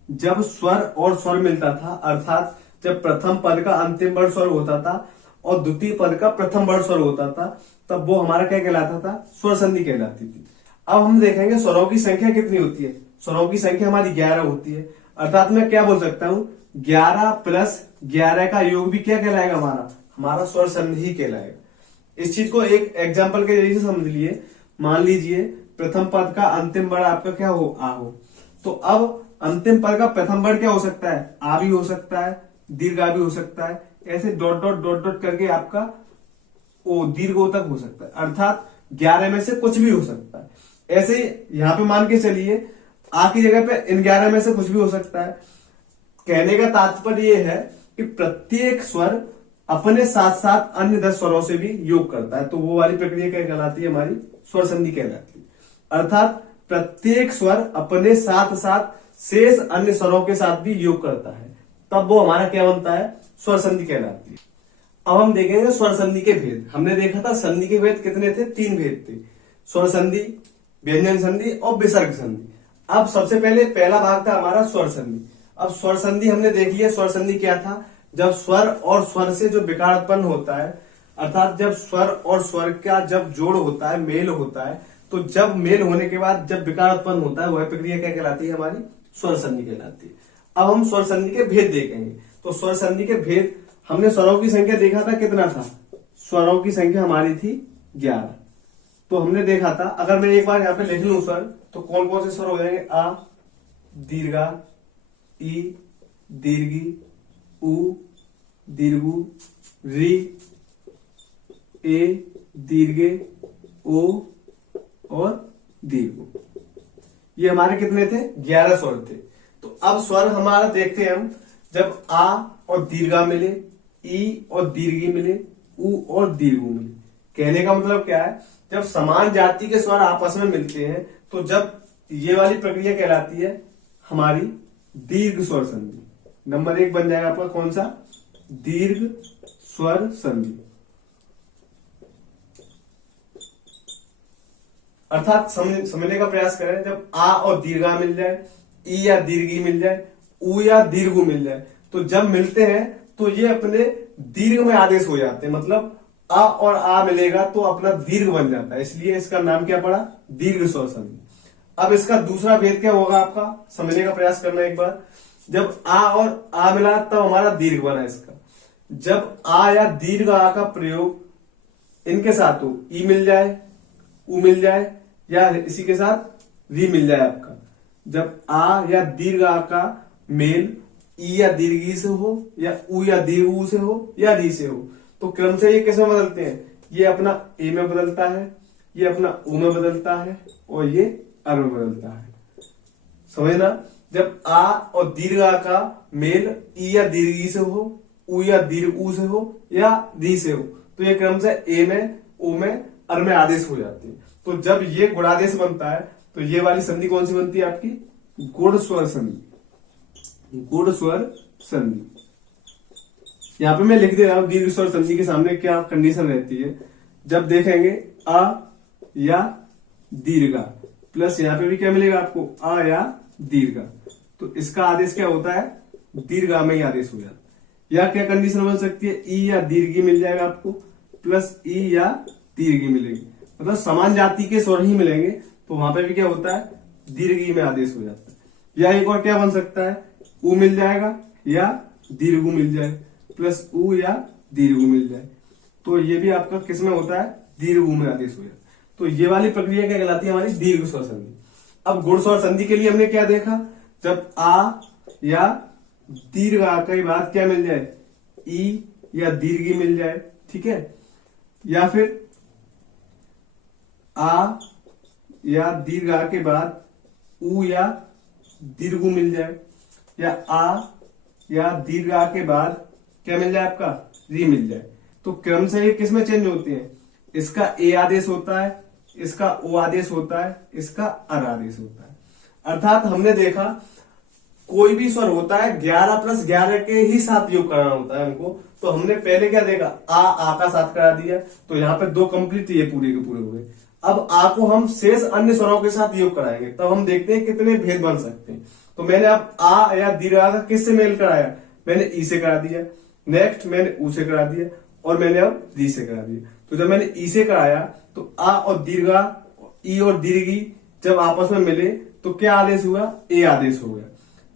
जब स्वर और स्वर मिलता था, अर्थात जब प्रथम पद का अंतिम वर्ण स्वर होता था और द्वितीय पद का प्रथम वर्ण स्वर होता था, तब वो हमारा क्या कहलाता था, स्वर संधि कहलाती थी। अब हम देखेंगे स्वरों की संख्या कितनी होती है। स्वरों की संख्या हमारी 11 होती है, अर्थात मैं क्या बोल सकता हूं, 11 प्लस 11 का योग भी क्या कहलाएगा, हमारा स्वर संधि ही कहलाएगा। इस चीज को एक एग्जाम्पल के जरिए समझ लिए। मान लीजिए प्रथम पद का अंतिम वर्ण आपका क्या हो, आ हो, तो अब अंतिम पद का प्रथम वर्ण क्या हो सकता है, आ भी हो सकता है, दीर्घ आ भी हो सकता है, ऐसे डॉट डॉट डॉट डॉट करके आपका ओ दीर्घ ओ तक हो सकता है, अर्थात 11 में से कुछ भी हो सकता है। ऐसे यहां पे मान के चलिए आ की जगह पे इन 11 में से कुछ भी हो सकता है। कहने का तात्पर्य यह है कि प्रत्येक स्वर अपने साथ साथ अन्य 10 स्वरों से भी योग करता है, तो वो वाली प्रक्रिया क्या कहलाती है, हमारी स्वर संधि कहलाती है। अर्थात प्रत्येक स्वर अपने साथ साथ शेष अन्य स्वरों के साथ भी योग करता है, तब वो हमारा क्या बनता है, स्वर संधि कहलाती है। अब हम देखेंगे स्वर संधि के भेद। हमने देखा था संधि के भेद कितने थे, 3 भेद थे, स्वर संधि, व्यंजन संधि और विसर्ग संधि। अब सबसे पहले पहला भाग था हमारा स्वर संधि। अब स्वर संधि हमने देख लिया। स्वर संधि क्या था? जब स्वर और स्वर से जो विकार उत्पन्न होता है, अर्थात जब स्वर और स्वर का जब जोड़ होता है, मेल होता है, तो जब मेल होने के बाद जब विकार उत्पन्न होता है, वह प्रक्रिया क्या कहलाती है? हमारी स्वर संधि कहलाती है। अब हम स्वर संधि के भेद देखेंगे। तो स्वर संधि के भेद, हमने स्वरों की संख्या देखा था, कितना था? स्वरों की संख्या हमारी थी 11। तो हमने देखा था, अगर मैं एक बार यहाँ पे लिख लूं स्वर, तो कौन कौन से स्वर हो जाएंगे? आ, दीर्घा, ई, दीर्घी, उ, दीर्घु, री, ए, दीर्घे, ओ और दीर्घु। ये हमारे कितने थे? 11 स्वर थे। तो अब स्वर हमारा देखते हैं हम, जब आ और दीर्घा मिले, ई और दीर्घी मिले, उ और दीर्घु मिले। कहने का मतलब क्या है? जब समान जाति के स्वर आपस में मिलते हैं, तो जब ये वाली प्रक्रिया कहलाती है हमारी दीर्घ स्वर संधि। नंबर 1 बन जाएगा आपका कौन सा? दीर्घ स्वर संधि। अर्थात समझने का प्रयास करें, जब आ और दीर्घा मिल जाए, ई या दीर्घी मिल जाए, उ या दीर्घु मिल जाए, तो जब मिलते हैं तो ये अपने दीर्घ में आदेश हो जाते हैं। मतलब आ और आ मिलेगा तो अपना दीर्घ बन जाता है, इसलिए इसका नाम क्या पड़ा? दीर्घ स्वर संधि। अब इसका दूसरा भेद क्या होगा आपका? समझने का प्रयास करना एक बार। जब आ और आ मिला तब हमारा दीर्घ बना इसका। जब आ या दीर्घ आ का प्रयोग इनके साथ हो, ई मिल जाए, उ मिल जाए, या इसी के साथ री मिल जाए आपका, जब आ या दीर्घ आ का मेल ई या दीर्घी से हो, या उ या दीर्घ से हो, या री से हो, तो क्रम से ये किसमें बदलते हैं? ये अपना ए में बदलता है, ये अपना ओ में बदलता है, और ये अर में बदलता है। समझना? जब आ और दीर्घ आ का मेल ई या दीर्घी से हो, उ या दीर्घ उ से हो, या री से हो, तो ये क्रम से ए में, ओ में, अर में आदेश हो जाते हैं। तो जब ये गुणादेश बनता है, तो ये वाली संधि कौन सी बनती है आपकी? गुण स्वर संधि। गुण स्वर संधि। यहां पे मैं लिख दे रहा हूं दीर्घ स्वर संधि के सामने क्या कंडीशन रहती है। जब देखेंगे आ या दीर्घा, प्लस यहां पे भी क्या मिलेगा आपको? आ या दीर्घा, तो इसका आदेश क्या होता है? दीर्घा में ही आदेश हो जाता है। या क्या कंडीशन बन सकती है? ई या दीर्घी मिल जाएगा आपको, प्लस ई या दीर्घी मिलेगी। मतलब समान जाति के स्वर ही मिलेंगे, तो वहां पे भी क्या होता है? दीर्घी में आदेश हो जाता है। या एक और क्या बन सकता है? उ मिल जाएगा, या दीर्घु मिल जाए, प्लस उ या दीर्घु मिल जाए, तो ये भी आपका किस में होता है? दीर्घु में आदेश हो जाता है। तो ये वाली प्रक्रिया क्या कहलाती है? हमारी दीर्घ स्वर संधि। अब गुण स्वर संधि के लिए हमने क्या देखा? जब आ या दीर्घ आ के बाद क्या मिल जाए? ई या दीर्घी मिल जाए, ठीक है, या फिर आ या दीर्घ आ के बाद उ या दीर्घु मिल जाए, या आ या दीर्घ आ के बाद क्या मिल जाए आपका? री मिल जाए। तो क्रम से ये किस में चेंज होते हैं? इसका ए आदेश होता है, इसका ओ आदेश होता है, इसका अर आदेश होता है। अर्थात हमने देखा कोई भी स्वर होता है 11 + 11 के ही साथ योग कराना होता है हमको। तो हमने पहले क्या देखा? आ का साथ करा दिया, तो यहाँ पे 2 कंप्लीट ये पूरे के पूरे हो गए। अब आ को हम शेष अन्य स्वरों के साथ योग कराएंगे, तब हम देखते हैं कितने भेद बन सकते हैं। तो मैंने अब आ या दीर्घ आ का किससे मेल कराया? मैंने ई से करा दिया, नेक्स्ट मैंने उ से करा दिया, और मैंने अब री से करा दिया। तो जब मैंने ई से कराया, तो आ और दीर्घा, ई और दीर्घी जब आपस में मिले तो क्या आदेश हुआ? ए आदेश हो गया।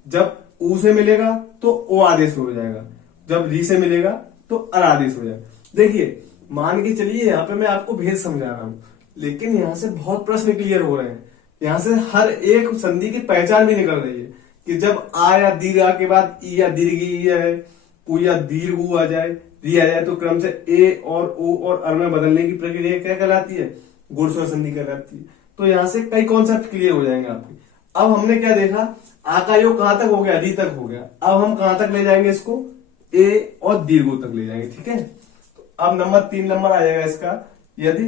जब उ से मिलेगा तो ओ आदेश हो जाएगा, जब री से मिलेगा तो अर आदेश हो जाएगा। देखिए, मान के चलिए यहाँ पे मैं आपको भेद समझा रहा हूं, लेकिन यहाँ से बहुत प्रश्न क्लियर हो रहे हैं। यहाँ से हर एक संधि की पहचान भी निकल रही है कि जब आ या दीर्घ आ के बाद ई या दीर्घी है, उ या दीर्घ उ आ जाए, री आ जाए, तो क्रम से ए और ओ और अर में बदलने की प्रक्रिया क्या कहलाती है? गुण स्वर संधि कहलाती है। तो यहाँ से कई कॉन्सेप्ट क्लियर हो जाएंगे आपके। अब हमने क्या देखा? आ का योग कहां तक हो गया? री तक हो गया। अब हम कहां तक ले जाएंगे इसको? ए और दीर्घ तक ले जाएंगे, ठीक है। तो अब नंबर 3 नंबर आ जाएगा इसका। यदि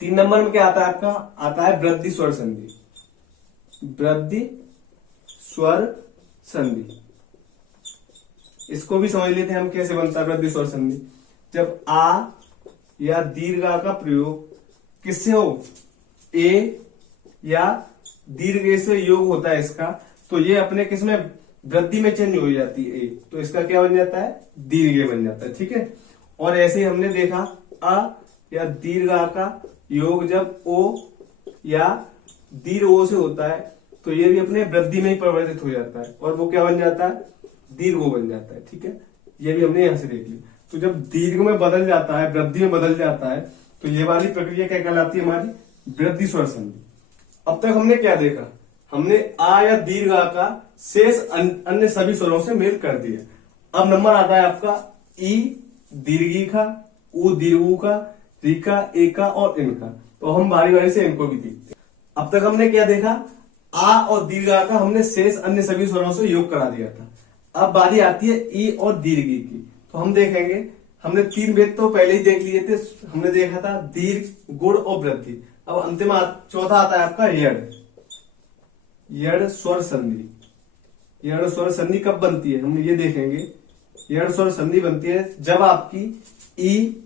3 नंबर में क्या आता है आपका? आता है वृद्धि स्वर संधि। वृद्धि स्वर संधि, इसको भी समझ लेते हैं हम कैसे बनता है वृद्धि स्वर संधि। जब आ या दीर्घ आ का प्रयोग किससे हो? ए या दीर्घ ए से योग होता है इसका, तो ये अपने किस में वृद्धि में चेंज हो जाती है ए, तो इसका क्या बन जाता है, दीर्घ ए बन जाता है। ठीक है, और ऐसे ही हमने देखा अ या दीर्घ आ का योग जब ओ या दीर्घ ओ से होता है तो ये भी अपने वृद्धि में ही परिवर्तित हो जाता है और वो क्या बन जाता है, दीर्घ ओ बन जाता है। ठीक है, ये भी हमने यहां से देख लिया। तो जब दीर्घ में बदल जाता है, वृद्धि में बदल जाता है, तो ये वाली प्रक्रिया क्या कहलाती है, हमारी वृद्धि स्वर संधि। अब तक हमने क्या देखा, हमने आ या दीर्घ आ का शेष अन्य सभी स्वरों से मेल कर दिया। अब नंबर आता है आपका ई दीर्घी का, ऊ दीर्घू का, री का, ए का और इन का। तो हम बारी बारी से इनको भी देखते हैं। अब तक हमने क्या देखा, आ और दीर्घ आ का हमने शेष अन्य सभी स्वरों से योग करा दिया था। अब बारी आती है ई और दीर्घ ई की। तो हम देखेंगे, हमने 3 भेद तो पहले ही देख लिए थे, हमने देखा था दीर्घ, गुण और वृद्धि। अब अंतिम चौथा आता है आपका यड़, यड़ स्वर संधि। यड़ स्वर संधि कब बनती है, हम ये देखेंगे। यड़ स्वर संधि बनती है जब आपकी ई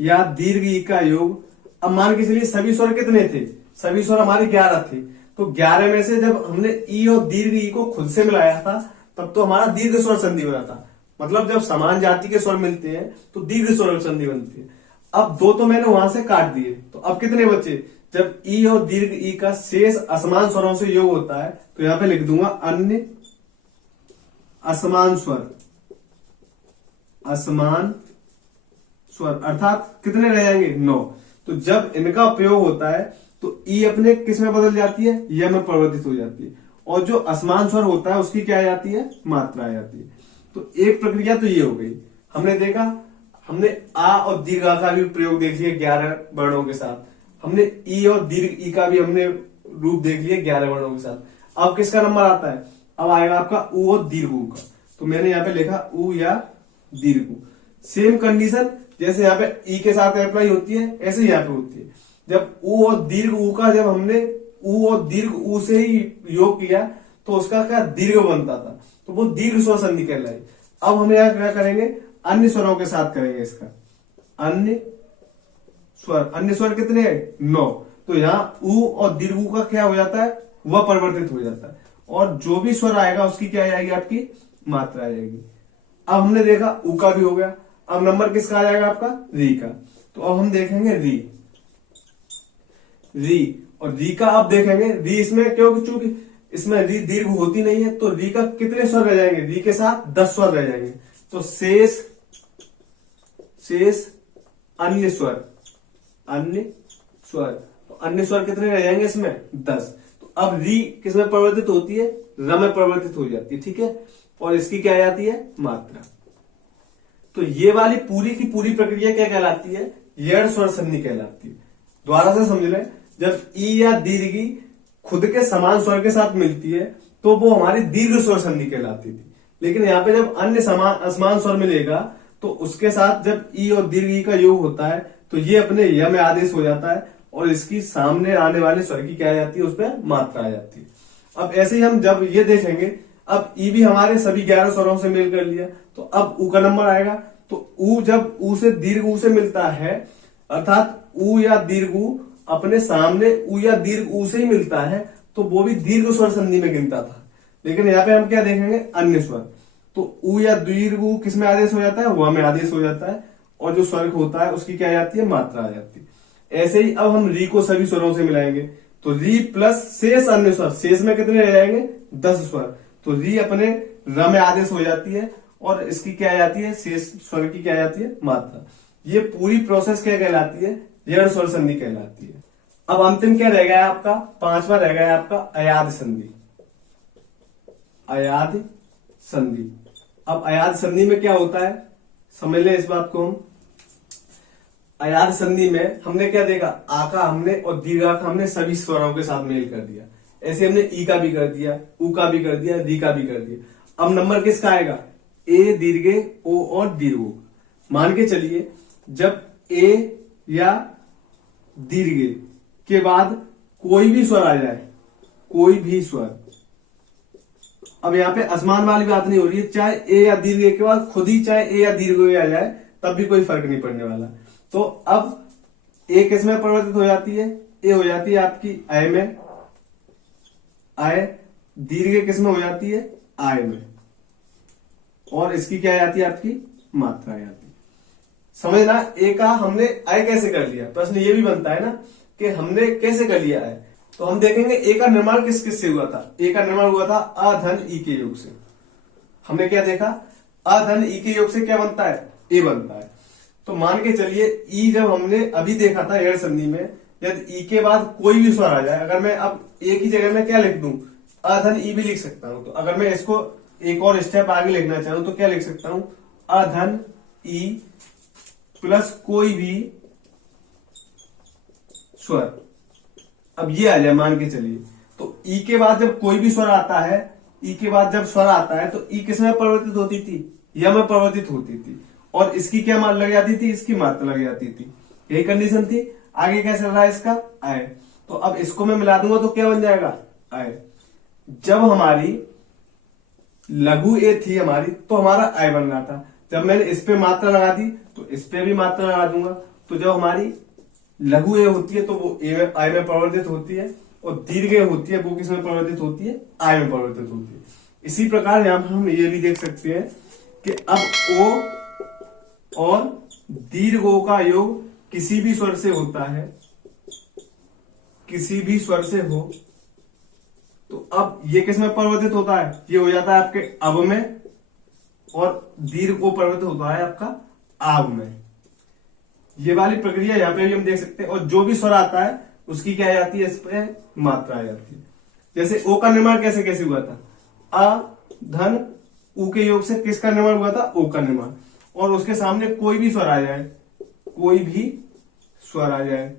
या दीर्घ ई का योग, अब मान के चलिए सभी स्वर कितने थे, सभी स्वर हमारे 11 थे, तो 11 में से जब हमने ई और दीर्घ ई को खुद से मिलाया था तब तो हमारा दीर्घ स्वर संधि बना था। मतलब जब समान जाति के स्वर मिलते हैं तो दीर्घ स्वर संधि बनती है। अब 2 तो मैंने वहां से काट दिए, तो अब कितने बचे, जब ई और दीर्घ ई का शेष असमान स्वरों से योग होता है तो यहां पे लिख दूंगा अन्य असमान स्वर, असमान स्वर, अर्थात कितने रह जाएंगे, 9। तो जब इनका प्रयोग होता है तो ई अपने किस में बदल जाती है, य में परिवर्तित हो जाती है, और जो असमान स्वर होता है उसकी क्या आ जाती है, मात्रा आ जाती है। तो एक प्रक्रिया तो ये हो गई। हमने देखा, हमने आ और दीर्घ आ का भी प्रयोग देख लिया 11 वर्णों के साथ, हमने ई और दीर्घ ई का भी हमने रूप देख लिया 11 वर्णों के साथ। अब किसका नंबर आता है, अब आएगा आपका ऊ और दीर्घ ऊ का। तो मैंने यहाँ पे लिखा ऊ या दीर्घ ऊ। सेम कंडीशन जैसे यहाँ पे ई के साथ अप्लाई होती है, ऐसे ही यहाँ पे होती है। जब ऊ और दीर्घ ऊ का, जब हमने ऊ और दीर्घ ऊ से ही योग किया तो उसका क्या दीर्घ बनता था, तो वो दीर्घ स्वर संधि कहलाई। अब हम यहाँ क्या करेंगे, अन्य स्वरों के साथ करेंगे इसका, अन्य स्वर। अन्य स्वर कितने हैं, 9। तो यहाँ ऊ और दीर्घ ऊ का क्या हो जाता है, वह परिवर्तित हो जाता है, और जो भी स्वर आएगा उसकी क्या आएगी, आपकी मात्रा आ जाएगी। अब हमने देखा ऊ का भी हो गया। अब नंबर किसका आ जाएगा, आपका री का। तो अब हम देखेंगे री, री और री का अब देखेंगे। री इसमें क्योंकि चूंकि इसमें री दीर्घ होती नहीं है तो री का कितने स्वर रह जाएंगे, री के साथ 10 स्वर रह जाएंगे। तो शेष अन्य स्वर, अन्य स्वर, तो अन्य स्वर कितने रह जाएंगे इसमें, 10। तो अब री किसमें परिवर्तित होती है, र में परिवर्तित हो जाती है। ठीक है, और इसकी क्या आ जाती है, मात्रा। तो ये वाली पूरी की पूरी प्रक्रिया क्या कहलाती है, यड़ स्वर संधि कहलाती है। दोबारा से समझ लें, जब ई या दीर्घी खुद के समान स्वर के साथ मिलती है तो वो हमारी दीर्घ स्वर संधि कहलाती थी। लेकिन यहाँ पे जब अन्य असमान स्वर मिलेगा तो उसके साथ जब ई और दीर्घ ई का योग होता है तो ये अपने य में आदेश हो जाता है और इसकी सामने आने वाले स्वर की क्या आ जाती है, उस पर मात्रा आ जाती है। अब ऐसे ही हम जब ये देखेंगे, अब ई भी हमारे सभी 11 स्वरों से मेल कर लिया, तो अब ऊ का नंबर आएगा। तो ऊ जब ऊ से दीर्घ ऊ से मिलता है, अर्थात ऊ या दीर्घ ऊ अपने सामने ऊ या दीर्घ ऊ से ही मिलता है, तो वो भी दीर्घ स्वर संधि में गिनता था। लेकिन यहाँ पे हम क्या देखेंगे, अन्य स्वर। तो ऊ या दीर्घ ऊ किस में आदेश हो जाता है, वह में आदेश हो जाता है, और जो स्वर होता है उसकी क्या आ जाती है, मात्रा आ जाती है। ऐसे ही अब हम री को सभी स्वरों से मिलाएंगे, तो री प्लस शेष अन्य स्वर, शेष में कितने रह जाएंगे, 10 स्वर। तो री अपने र में आदेश हो जाती है और इसकी क्या आ जाती है, शेष स्वर की क्या आ जाती है, मात्रा। ये पूरी प्रोसेस क्या कहलाती है, यड़ स्वर संधि कहलाती है। अब अंतिम क्या रह गया आपका, 5वां रह गया आपका अयाद संधि। अयाद संधि। अब अयाद संधि में क्या होता है, समझ ले इस बात को हम। अयाद संधि में हमने क्या देखा, आ का हमने और दीर्घा का हमने सभी स्वरों के साथ मेल कर दिया। ऐसे हमने ई का भी कर दिया, ऊ का भी कर दिया, री का भी कर दिया। अब नंबर किसका आएगा, ए दीर्घे ओ और दीर्घ। मान के चलिए जब ए या दीर्घे के बाद कोई भी स्वर आ जाए, कोई भी स्वर, अब यहाँ पे असमान वाली बात नहीं हो रही है, चाहे ए या दीर्घ के बाद खुद ही चाहे ए या दीर्घ आ जाए तब भी कोई फर्क नहीं पड़ने वाला। तो अब ए किस में परिवर्तित हो जाती है, ए हो जाती है आपकी अय में, आय, दीर्घ किस में हो जाती है, आय में, और इसकी क्या आ जाती है आपकी मात्रा आ जाती है। समझना, ए का हमने आय कैसे कर लिया, प्रश्न ये भी बनता है ना कि हमने कैसे कर लिया आय। तो हम देखेंगे ए का निर्माण किस किस से हुआ था। ए का निर्माण हुआ था अ धन ई के योग से। हमने क्या देखा, अ धन ई के योग से क्या बनता है, ए बनता है। तो मान के चलिए ई जब हमने अभी देखा था एड़ संधि में, यदि ई के बाद कोई भी स्वर आ जाए, अगर मैं अब ए की जगह में क्या लिख दूं, अ धन ई भी लिख सकता हूं। तो अगर मैं इसको एक और स्टेप आगे लिखना चाहूं तो क्या लिख सकता हूं, अ धन ई प्लस कोई भी स्वर। अब ये आ जाए मान के चलिए, तो ई के बाद जब कोई भी स्वर आता है, ई के बाद जब स्वर आता है तो ई किस में परिवर्तित होती थी, य में परिवर्तित होती थी, और इसकी क्या मान लग जाती थी, इसकी मात्रा लग जाती थी। यही कंडीशन थी। आगे क्या चल रहा है इसका, आय। तो अब इसको मैं मिला दूंगा तो क्या बन जाएगा, आय। जब हमारी लघु ए थी हमारी, तो हमारा आय बन रहा था। जब मैंने इस पे मात्रा लगा दी तो इस पे भी मात्रा लगा दूंगा। तो जब हमारी लघु ए होती है तो वो ए में, आय में परिवर्तित होती है, और दीर्घ ए होती है वो किस में परिवर्तित होती है, आय में परिवर्तित होती है। इसी प्रकार यहां पर हम ये भी देख सकते हैं कि अब ओ और दीर्घ ओ का योग किसी भी स्वर से होता है, किसी भी स्वर से हो, तो अब ये किस में परिवर्तित होता है, ये हो जाता है आपके अब में, और दीर्घ ओ परिवर्तित होता है आपका आव में। ये वाली प्रक्रिया यहाँ पे भी हम देख सकते हैं। और जो भी स्वर आता है उसकी क्या आ जाती है, इस पे मात्रा आ जाती है। जैसे ओ का निर्माण कैसे कैसे हुआ था, अ धन उ के योग से किसका निर्माण हुआ था, ओ का निर्माण। और उसके सामने कोई भी स्वर आ जाए, कोई भी स्वर आ जाए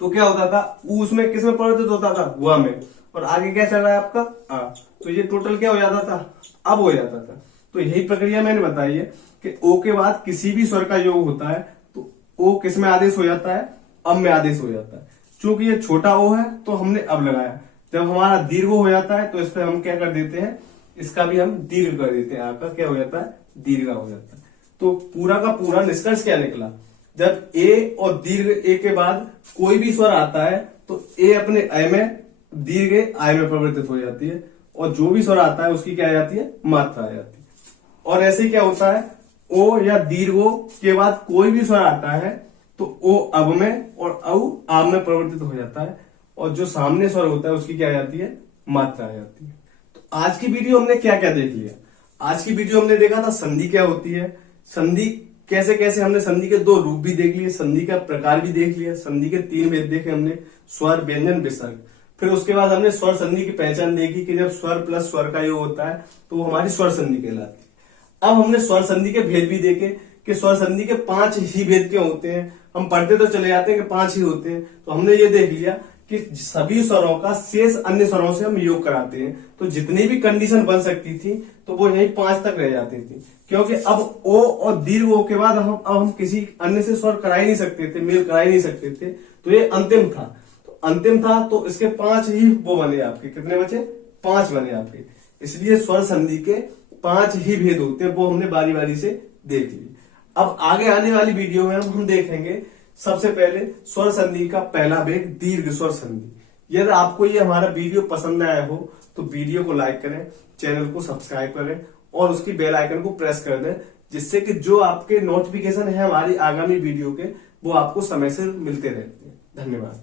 तो क्या होता था, उ उसमें किस में परिवर्तित होता था, व में, और आगे क्या चल रहा है आपका आ। तो ये टोटल क्या हो जाता था, अब हो जाता था। तो यही प्रक्रिया मैंने बताई है कि ओ के बाद किसी भी स्वर का योग होता है तो ओ किस में आदेश हो जाता है, अब में आदेश हो जाता है। चूंकि ये छोटा ओ है तो हमने अब लगाया। जब हमारा दीर्घ हो जाता है तो इस पर हम क्या कर देते हैं, इसका भी हम दीर्घ कर देते हैं। आपका क्या हो जाता है, दीर्घ हो जाता है। तो पूरा का पूरा निष्कर्ष क्या निकला, जब ए और दीर्घ ए के बाद कोई भी स्वर आता है तो ए अपने अय में, दीर्घ आय में परिवर्तित हो जाती है, और जो भी स्वर आता है उसकी क्या आ जाती है, मात्रा आ जाती है। और ऐसे क्या होता है, ओ या दीर्घो के बाद कोई भी स्वर आता है तो ओ अब में और औ आम में परिवर्तित हो जाता है, और जो सामने स्वर होता है उसकी क्या आ जाती है, मात्रा आ जाती है। तो आज की वीडियो हमने क्या क्या देख लिया, आज की वीडियो हमने देखा था संधि क्या होती है, संधि कैसे कैसे, हमने संधि के 2 रूप भी देख लिए, संधि का प्रकार भी देख लिया, संधि के 3 भेद देखे हमने, स्वर, व्यंजन, विसर्ग। फिर उसके बाद हमने स्वर संधि की पहचान देखी कि जब स्वर प्लस स्वर का योग होता है तो वो हमारी स्वर संधि कहलाती है। अब हमने स्वर संधि के भेद भी देखे कि स्वर संधि के 5 ही भेद क्यों होते हैं। हम पढ़ते तो चले जाते हैं कि 5 ही होते हैं, तो हमने ये देख लिया कि सभी स्वरों का शेष अन्य स्वरों से हम योग कराते हैं। तो जितनी भी कंडीशन बन सकती थी तो वो यही 5 तक रह जाती थी, क्योंकि अब ओ और दीर्घ ओ के बाद हम किसी अन्य से स्वर करा ही नहीं सकते थे, मेल करा ही नहीं सकते थे। तो ये अंतिम था, अंतिम था, तो इसके 5 ही वो बने आपके, कितने बचे, 5 बने आपके। इसलिए स्वर संधि के 5 ही भेद होते हैं, वो हमने बारी बारी से देख ली। अब आगे आने वाली वीडियो में हम देखेंगे सबसे पहले स्वर संधि का पहला भेद, दीर्घ स्वर संधि। यदि आपको ये हमारा वीडियो पसंद आया हो तो वीडियो को लाइक करें, चैनल को सब्सक्राइब करें और उसकी बेल आइकन को प्रेस कर दें, जिससे कि जो आपके नोटिफिकेशन है हमारी आगामी वीडियो के वो आपको समय से मिलते रहते हैं। धन्यवाद।